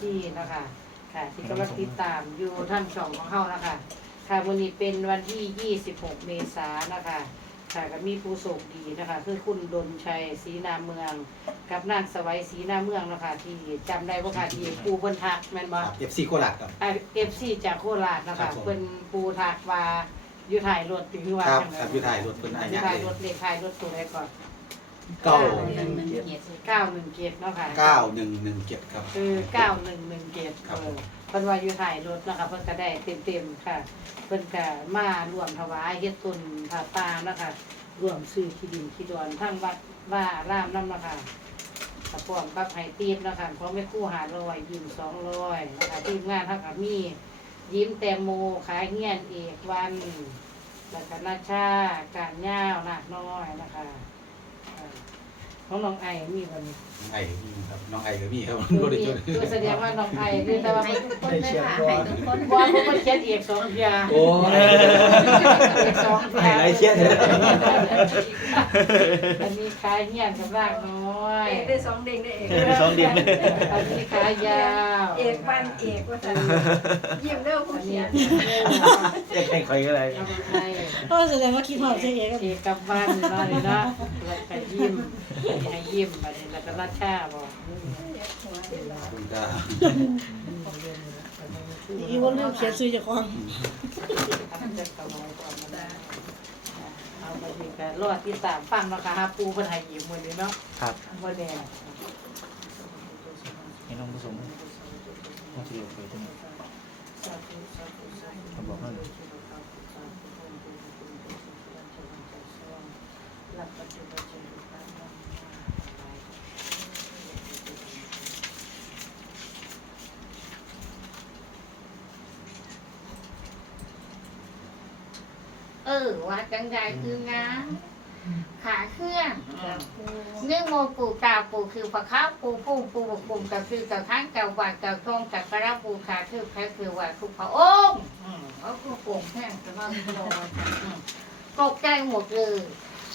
ซีนะคะค่ะ ที่กำลังติดตามอยู่ท่านช่องของเฮานะคะค่ะวันนี้เป็นวันที่ 26 เมษายนนะคะค่ะก็มีผู้โชคดีนะคะ คือคุณดนชัยศรีนาเมือง กับนางสวัยศรีนาเมืองนะคะที่จำได้ว่าค่ะที่ปูเพิ่นทักแม่นบ่ครับเอฟซีโคราชครับ เอฟซีจากโคราชนะครัคะบผม เพิ่นปูทักว่าอยู่ถ่ายรถถึงว่าครับจังใดครับอยู่ถ่ายรถเพิ่นอาอยู่ญาถ่ายเลรถยเลขถ่ายรถตัวใดก่อน เก้าหนึ่งหนึ่งเจ็ด917เนาะค่ะเก้าหนึ่งหนึ่งเจ็ดครับ คือ9117ครับ เออเพิ่นว่าอยู่ถ่ายรถนะคะเพิ่นก็ได้เต็มๆค่ะ เพิ่นก็มารวมถวายเฮ็ดต้นผ้าป่านะคะรวมซื้อที่ดินที่ดอนทั้งวัดว่ารามนำนะคะกระป้อมกับไห้ตีบนะคะเพราะไม่คู่หาร้อยยิ้ม200นะคะทีมงานเฮาก็มียิ้มแตงโมขายเงียนเอกวันแล้วก็นาชาการย่าวนาคน้อยนะคะเอ่อ ของน้องไอมีวันนี้น้องไอมีครับน้องไอก็มีครับคือบ่ได้มีจดคือแสดงว่าน้องไอคือแต่ว่าให้เพิ่นทุกคนเลยค่ะให้ทุกคนว่าเพิ่นมาเขียนเอกสองเทียโอ้ยเอกสองเทียไอ้ไรเชี่ยเนี่ยอันนี้ขายเงียนกับรากน้อย เอกได้สองเด้งได้เอกสองเดือนเลย อันนี้ขายาวเอกบ้านเอกว่าสันยิ้มเร็วผู้อันเขีนี้ยนเรียกใครใครก็ได้เอามาให้ก็แสดงว่าคิดว่าเจ๊เอกเอกกับบ้านเนาะนี่เนาะแล้วก็ยิ้มอันนี้ให้ยิ้มอันนี้แล้วก็ราชาบอกอืมคุณก็อีวันเรื่องเขียนซื้อเจากของ เอาไปดีกันรอดที่ตามฟังเนาะคะฮะปูเพิ่นให้ยิ้มมื้อนี้เนาะครับบ่แน่ให้น้องผสมมาเที่ยวไปที่นี่เขาบอกว่าเอ อว่าจังใดคือนะขาเครื่องเนื่องโมปูตาปูคือปะค้าปูพุ่งปูบกปุ่มกับคือกับข้างกับวัดกับทงกับกระปูขาคือแค่คือว่าทุกพระองค์อืมเขาคือโป่งแห้งแต่ว่าโดนอืมตกใจหมดเลย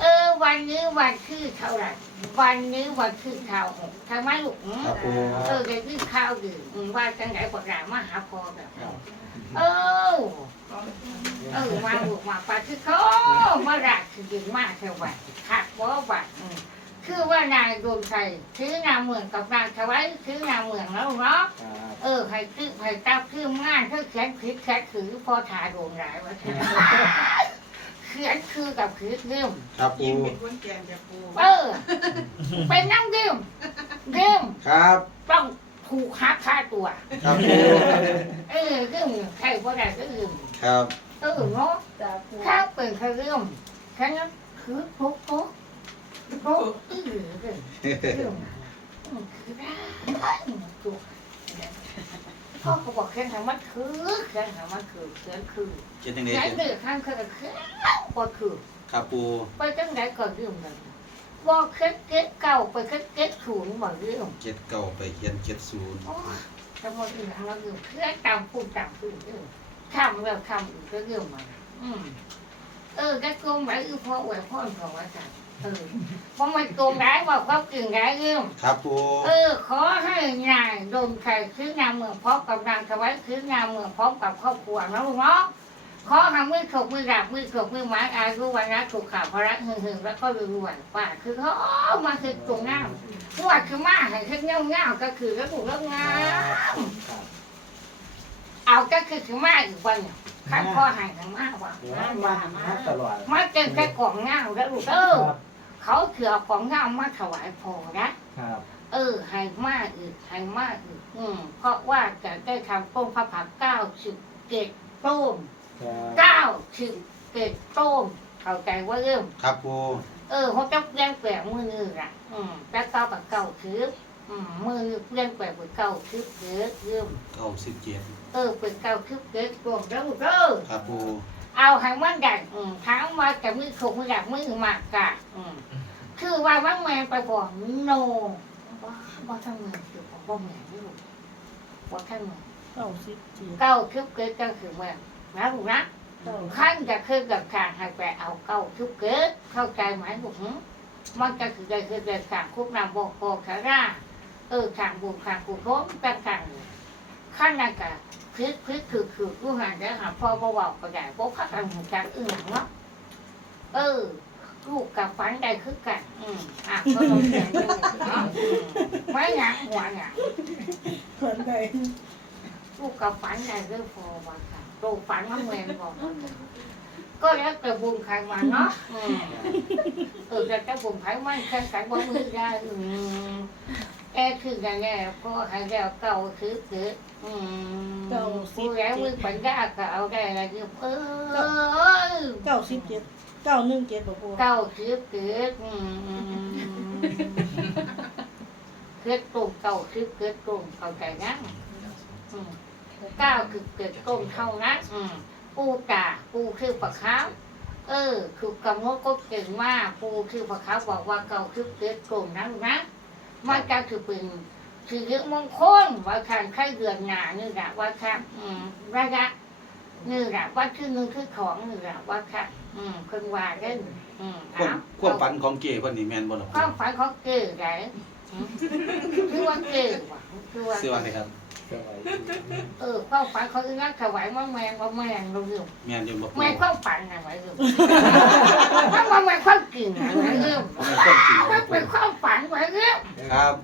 เออ วันนี้วันคือเท่าไหร่วันนี้วันคือข่าวหกทำไมลูกอืมครับปูเออจะยื่นข้าวดื่มอืมว่าจังไหนบอกหลานมาหาพอแบบนั้นเออ เออมาบุกมาปาคือเขามารักคือดึงมากเท่าไหร่ขัดบ่บัดอืมคือว่านายดวงชัยคือนางเมืองกับนางถวายคือนางเมืองแล้วเนาะเออให้คือให้ตับคืองานคือเขียนคือแค่คือพอถาดวงหลายว่าเถอะเขียนคือกับคือเริ่มครับปูยิ้มเป็นคนแกงจะปูเออเป็นนั่งเริ่มเริ่มครับต้อง ถูกหักค่าตัว ครับปูเออเริ่มใครบ่ได้ก็เริ่มครับเออเนาะจ้าปูถ้าเป็นเขาเรื่องแค่นั้นคือปุ๊กปุ๊กปุ๊กอื้อเรื่องเรื่องคือได้ตัวพ่อเขาบอกแค่ทางมันคือแค่ทางมันคือแค่คือเจ็ดยังไงแค่เจ็ดเดือดข้างคือคือก็คือ ครับปูไปจังไหนก่อนเรื่องนั้ นบอกแค่เก็ตเก่าไปแค่เก็ตศูนย์บอกเรื่องเจ็ดเก้าไปเขียนเจ็ดศูนย์โอ้ทั้งหมดอื่นทั้งเราอยู่เพื่อตามพูดตามพูดเรื่องคำแบบคำอื่นก็เรื่องมันอืมเออ cái côn đã yêu พ่ออวยพ่อของว่าจันเออเพราะมันโกงได้บอกเขากึ่งได้เรื่อง ครับปูเออ ขอให้นายโดนใครคืองานเมืองพร้อมกับนางถวายคืองานเมืองพร้อมกับครอบครัวนะลูกเนาะ ขอทำมือขบมือดับมือขบมือไม้อายุวันนะถูกข่าวพระหึงหึงแล้วก็รวยๆว่าคือเขามาคือตรงหน้าหัวคือมาให้คือเงาเงาก็คือแล้วถูกแล้วงามเอาก็คือคือมาอีกวันข้าพ่อให้ถึงมาว่ามาตลอดมาเจอแค่กล่องเงาแล้วลูกเออเขาเถื่อของเงามาถวายพอนะเออให้มากอีกให้มากอีกอืมเพราะว่าจะได้ทำต้มพระผักเก้าสิบเกตต้ม เก้าสิบเกตต้มเข้าใจว่าเริ่ม ครับปูเออเขาจะเปลี่ยนแปลงมือนึงอะ อืมแล้วเก้ากับเก้าคืออืมมือนึงเปลี่ยนแปลงเป็นเก้าคือเกิดเริ่มเก้าสิบเจ็ดเออเป็นเก้าคือเกิดรวมแล้วลูกเออครับปูเอาให้มันได้อืมถามว่าจะมือขกมือดักมือหมากกะอืมคือว่ามันแมนไปบอกโนว่าว่าทั้งเมืองคือบอกว่าแมนไม่รู้ว่าทั้งเมืองเก้าสิบสี่เก้าคึบเกิดก็คือเมือง นะลูกนะขั้นจะคือกับการให้ไปเอาเก้าคึบเกิดเข้าใจไหมลูกหึมันก็คือได้คือได้การคุกนำบอกโกคาราเออขางบุญขางกุศลแต่ขางข้างนั้นก็พึกพึกคือคือผู้หันแล้วหาพ่อบ่เว้าก็ได้บ่พักกันหูจักอึ้งเนาะเออลูกกับฝันได้คือกัน อืมอะก็ต้องเสียงด้วยเนาะอืมไม่หยังหัวหยังคนใด ลูกกับฝันได้เรื่องพอว่าค่ะลูกฝันมันเหมือนบอกก็แล้วแต่บุญใครมาเนาะอืมเออแต่แต่บุญใครมันแข่งกันบ่มือได้อืมแอคือกันแน่พ่อให้แล้วเก่าคือคืออืมผู้แล้วมือปัญญาก็เอาได้ละคือเออ เก้าสิบเจ็ดเก้าหนึ่งเจ็ดบ่ปูเก้าคือคืออืมคือตรงเก้าคือคือตรงเข้าใจนะ อืมเก้าคือเกิดกลมเท่านั้นอืมปูตาปูคือปะขาวเออ คือกำงดก็เก่งมากปูคือปะขาวบอกว่าเก่าคือเกิดกลมนั้นนะมันก็คือเป็นคือเรื่องมงคลว่าคันไข่เดือนหนานี่แหละว่าค่ะอืมระยะนี่แหละว่าคือหนึงคือของนี่แหละว่าค่ะ อืมคนว่าเล่นอืมควบเอาควบฝันของเก๋เพิ่นนี่แม่นบ่ล่ะความฝันของเก๋ไงอืมคือว่าเก๋ว่ะคือว่า ซื้อว่าไงครับ เออความฝันเขาคือนักถวายมันแมงว่าแมงเราอยู่แม่นอยู่บ่ปูแมงความฝันนะไว้อยู่มันว่าแมงความกินนะไว้อยู่แม่นความจริงมันเป็นความฝันไว้อยู่ครับ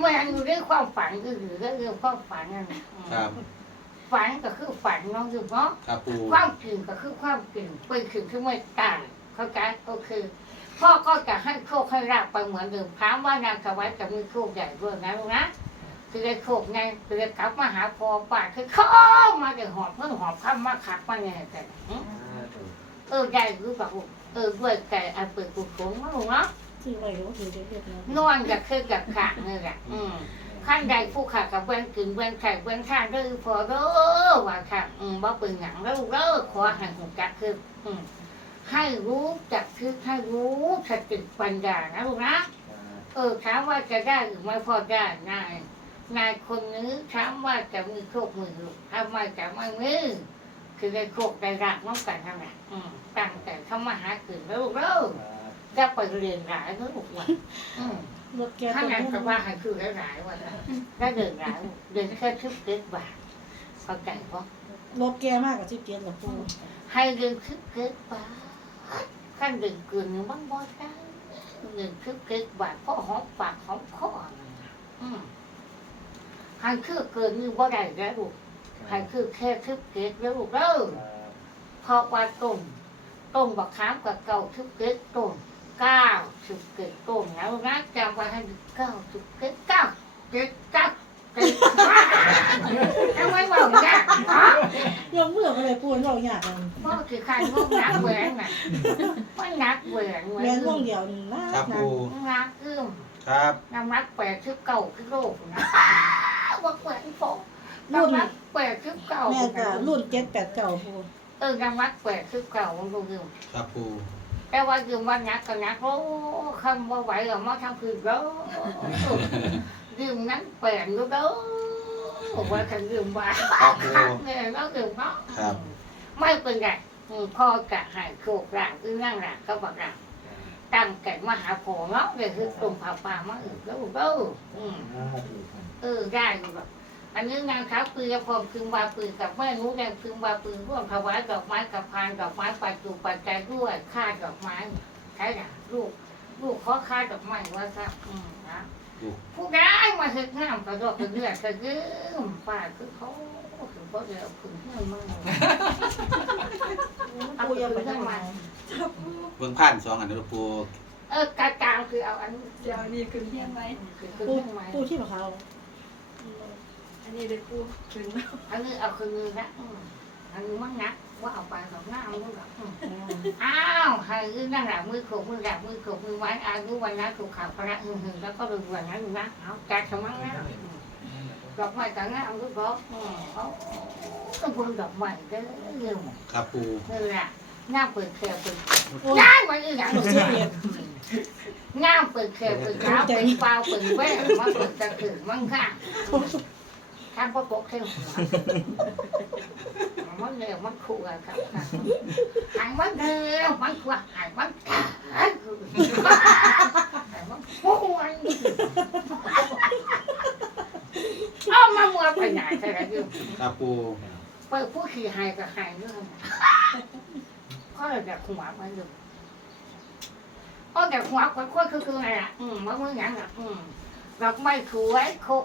แมงอยู่ในความฝันก็คือเรื่องความฝันนั่นน่ะครับฝันก็คือฝันเน้องอยู่เนาะครับปูความกินก็คือความกินเป็นคือคือไม่ต่างเข้าใจก็คือพ่อก็จะให้โชคให้ราบไปเหมือนเดิมถามว่านางถวายจะมีโชคใหญ่ด้วยนะลูกนะ คือได้โคกไงคือได้กลับมาหาพอป่าคือเข้ามาเดี๋ยวหอบเพื่อนหอบข้ามมาขักมาไงแต่หึเออใหญ่รู้ป่ะลูกเออด้วยไก่อันเปิดกุศลมาลูกเนาะซื้อไว้ก็ถือเด็ดๆนะนอนกับคือกับขานี่แหละอืมขั้นใดผู้ขากับเว้นกึ่งเว้นไข่เว้นข้างเด้อพอเด้อว่าค่ะอืมบ่เป็นหยังแล้วเด้อขอให้หูจักคืออืมให้รู้จักคือให้รู้สติปัญญานะลูกนะเออถามว่าจะได้หรือไม่พอได้นาย นายคนนี้ถามว่าจะมีโคกมือลูกทำไมจะไม่มีคือได้โคกได้รักน้องกันทั้งนั้นอืมตั้งแต่เข้ามาหากินแล้วลูกเด้อจะไปเรียนหลายนะลูกว่าอืมรถแกข้าตังวนั้นนู้ก็นว่าให้คือหลายๆว่าได้เดินหลายเดินแค่ชิบเจ็ดบาทเข้าใจปะรถแกมากกว่าสิบเจ็ดหรอปูให้เดินชิบเจ็ดบาทขั้นเดินเกินหนึ่งบ้างบ่ได้เดินชิบเจ็ดบาทเพราะหอมปากหอมคออืม ให้คือเกินนี่บ่ได้แล้วลูกให้คือแค่ทึบเกตแล้วลูกเด้อเพราะว่าต้นต้นบักขามกับเก่าทึบเกตต้นเก้าทึบเกตต้นนะลูกนะจำไว้ให้ดีเก้าทึบเกตเก้าเกตเก้าเกตทำไมบอกยากฮะยกมืออะไรปูนเราอยากกันบ่คือใครพวกนักแหวนน่ะมันนักแหวนแหวแม่นนวงเดียวนี่นะครับปูนักอึ้มครับน้ำนักแปดทึบเก่าคือโลกนะ ว่าแหวนโฟรุ่นน้ำนักแปดทึบเก่าแม่ก็รุ่นเจ็ดแปดเก้าปูเออยังรักแปลกคือเก่ามันดูอยู่ครับปูแต่ว่ายืมว่านักก็นักโอ้คำว่าไหวหรอมาทำคืนแล้วยืมนั้นแปลกอยู่เด้อว่าคันยืมว่าครับปูเนี่ยแล้วยืมเนาะครับไม่เป็นไรอืมพ่อจะใหายโชคลาภอือนั่งหลักก็บอกเราตั้งแต่มาหาโผเนาะเนี่ยคือกลุ่มผ่าป่ามาอีกแล้วเด้ออืม เออได้แบบอันนี้นางครับปืนพร้อมพึงวาปืนกับแม่นู้แดงพึงวาปืนร่วมถวายดอกไม้กับพานดอกไม้ปัจจุปัจจัยด้วยค่าดอกไม้ใช่ไหมลูก ลูกขอค่าดอกไม้ว่าครับอืมนะผู้ได้มาเห็ดงามกระโดดกระเดื่อกระเดื่อมป้าคือเขาคือเขาเดียวพึงเงื่อนมาเอาปูไปยังไปเงื่อนทำไมาเบิ่งผ่านสองอันนี้ปูเออกระจางคือเอาอันเดี๋ยวนี้ขึ้นเที่ยงไหมคือคือปูเงื่อ นมาปูที่เขาอันนี้ได้ปูขึ้นอันนี้เอาคือเงินนะอืมอันนี้มั่งนะว่าเอาไปสองหน้าเอาลูกหรอกอืมอ้าวให้นั่งหลังมือโขกมือหลังมือโขกมือไว้อายุวันนั้นถูกข่าวพระหึงหึงแล้วก็รวยวันนั้นนะเอาจัดสมังนะดอกไม้ต่างงานลูกบอกเขาต้องพูดดอกไม้เด้อเรื่องครับปูนี่แหละงามเปิดแคร์เปิดโอ้ยงามมันอีหยังเสียเองงามเปิดแคร์เปิดขาเปิดเปล่าเปิดแว่มาเปิดตะขืนมั่งค่ะ ทำพระปกเท่งมันเร็วมันคู่อะครับหางมันเร็วมันกว่หางมันขามั้งโอ้ยเอามามัวไปไหนใช่ไหมยืมครับปูเปิดผู้ขี่หายก็หายเรื่องก็เลยแบบหัวมันอยู่ก็แบบหัวคนคนคือคือไงล่ะ อืมว่ามึงย่างอะ อืมดอกไม้สวยคู่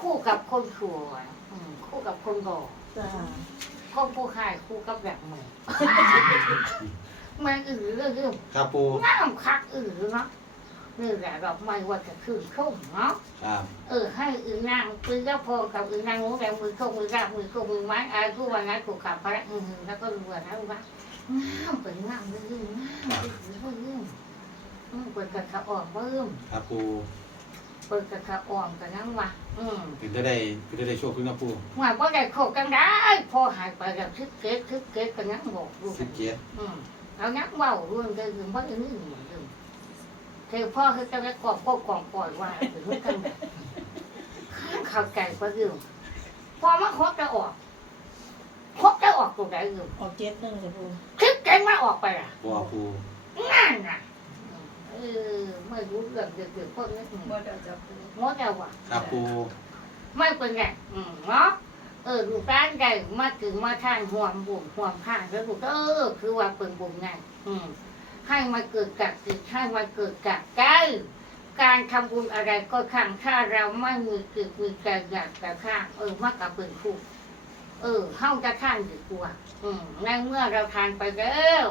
คู่กับคนสวยอืมคู่กับคนโกจ้าคนผู้ขายคู่กับแบบเหมือนมันอือเรื่องเรื่องครับปูน้ำคักอือเนาะนี่แหละดอกไม้ว่าจะขึ้นชุ่มเนาะ ครับเออให้อือนางปืนก็พอกับอือนางงูแดงมือเข้ามือราบมือเข้ามือไม้อายุวันนั้นกูขับพระอือแล้วก็รวยนะว่างามเป็นงามเลยงามเป็นเรื่องอืมเปิดกระขาอ่อนเบิ่มครับปู เปิดกระขาอ่อนกันนั่งวะอืมถึงจะได้ถึงจะได้โชคขึ้นนะปูว่าบ่ได้โคกันได้พอหายไปแล้วทึกเก๊กทึกเก๊กกันนั่งบอกดูสิบเจ็ดอืมเอานักเบาเรื่องก็คือว่าอันนี้เหมือนเดิมเธอพ่อคือจะได้กอบก็กองปล่อยว่าถึงไม่กันแบบข้าวไก่ก็เรื่องพอมาคบจะออกคบจะออกตรงไหนอยู่ออกเจ็ดนึงจ้ะปูคิดเก่งมาออกไปอะบัวปูนั่นน่ะเออไม่รู้เรื่องเด็กๆพวกนี้อืมบ่เดี๋ยวจะปูหมดแล้วว่ะครับปูไม่เป็นไรอืมเนาะเออลูกร้านใหญ่มาถึงมาทานห่วงบุญห่วงข้างแล้วลูกเออคือว่าเป็นบุญไงอืมให้มาเกิดกับจิตให้มาเกิดกับใจการทำบุญอะไรก็ข้างถ้าเราไม่มีจิตมีใจอยากจะข้างเออมากกับเป็นคู่เออเข้าจะข้างดีกว่า อืมในเมื่อเราทานไปแล้ว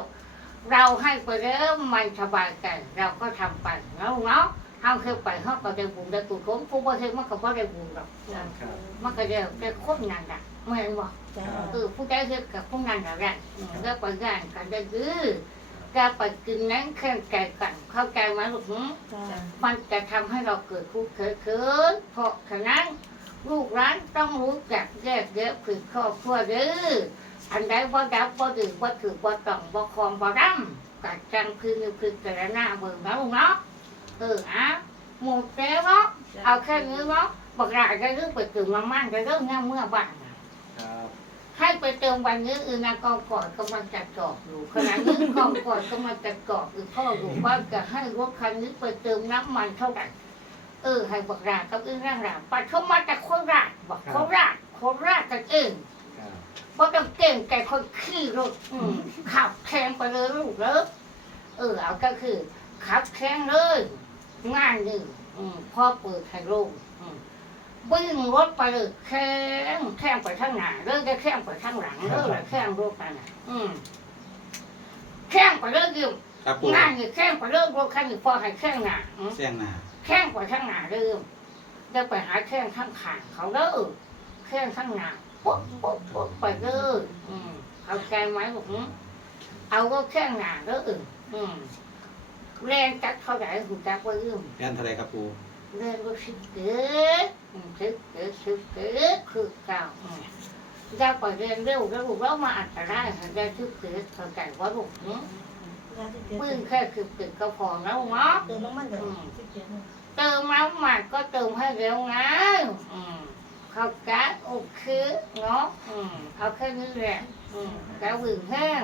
เราให้ไปแล้วมันสบายใจเราก็ทำไปเนาะเนาะเขาเคยไปเขาก็ได้บุญได้กุศลผู้บ่เทมันก็บ่ได้บุญหรอกจ้าครับมันก็จะเป็นคนนั่นแหละไม่เห็นบอกจ้าเออผู้ใดเฮ็ดกับผู้นั้นแหละแหละอืมแล้วไปงานกันได้คือจะไปกินนั้นแข่งใจกันเข้าใจไหมลูกหึจ้ามันจะทำให้เราเกิดคู่เคยเคินเพราะฉะนั้นลูกร้านต้องรู้จักแยกแยะผิดครอบครัวเด้อ อันใดบ่ดับบ่ดื่มบ่ถือบ่ต้องบ่คลองบ่ดำกัดจังคือนึกคือแต่ละหน้าเบิ่งนะลูกเนาะเอออะหมดแล้วเนาะเอาแค่นี้เนาะบอกรายจะเรื่องไปเติมน้ำมันจะเรื่องง่ายเมื่อบ่ายน่ะครับให้ไปเติมวันนี้อื่นนะกองกอดกำลังจะจอดอยู่ขณะนี้กองกอดกำลังจะจอดอยู่พ่ออยู่ว่าจะให้รถคันนี้ไปเติมน้ำมันเท่าไหร่เออให้บอกรายกับอื่นร่างรายปัดเข้ามาจากโคราชบอกโคราชโคราชกันเองครั บเพราะต้องเก่งแก่คนขี่รถอืมขับแข่งไปเลยลูกเลิกเออเอาก็คือ ขับแข่งเลยงานหนึ่งอืมพ่อเปิดให้ลูกอืมวิ่งรถไปเลยแข่งแข่งไปข้างหน้าเลิกจะแข่งไปข้างหลังเลิกแล้วแข่งรถไปน่ะอืมแข่งไปเลิกยิ่งครับปูงานนี่แข่งไปเลิกรถคันนี้พอให้แข่งหน้าอืมแซงหน้าแข้งไปข้างหน้าเริ่มจะไปหาแข้งข้างขางเขาเด้อแข้งข้างหน้า ปุ๊บปุ๊บปุ๊บไปเด้ออืมเอาใจไหมลูกหึเอาก็แข้งหน้าเด้ออืมแรงจัดเท่าไหร่หูจักว่าเริ่มแม่นเท่าไรครับปูแรงก็สิบเกิดอืมสิบเกิดสิบเกิดคือเก่าอืมจะไปเรียนเร็วแล้วลูกแล้วมาอันตรายหาได้สิบเกิดเข้าใจว่าลูกหึจ้าที่เจ็ดปืนแค่คือเกิดก็พอแล้วเนาะเติมน้ำมันเดี๋ยวที่เจ็ดนึงเติมน้ำมันก็เติมให้เร็วไงอืม เข้ากัดโอเคเนาะอืมเอาแค่นี้แหละอืมแล้ววิ่งแห้ง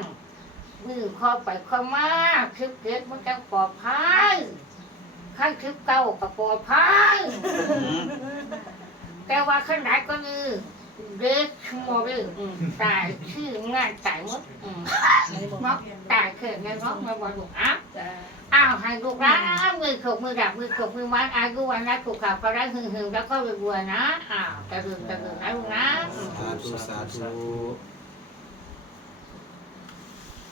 วิ่งเข้าไปเข้ามาคลิปเล็กมันจะปลอดภัยขั้นคลิปเก่าก็ปลอดภัยอืมแต่ว่าขนาดก็คือเด็กชั่วโมงเลยอืมตายชื่องานตายหมดอืมไหนบอกเนาะตายเกิดไงเนาะมาบอกลูกอะจ้าวให้ลูกนะมือขบมือดับมือขบมือมัดอายุวันนะถูกขับพระหึงหึงแล้วก็รวยๆนะอ้าวกระดึงกระดึงนะลูกนะสาธุสาธุ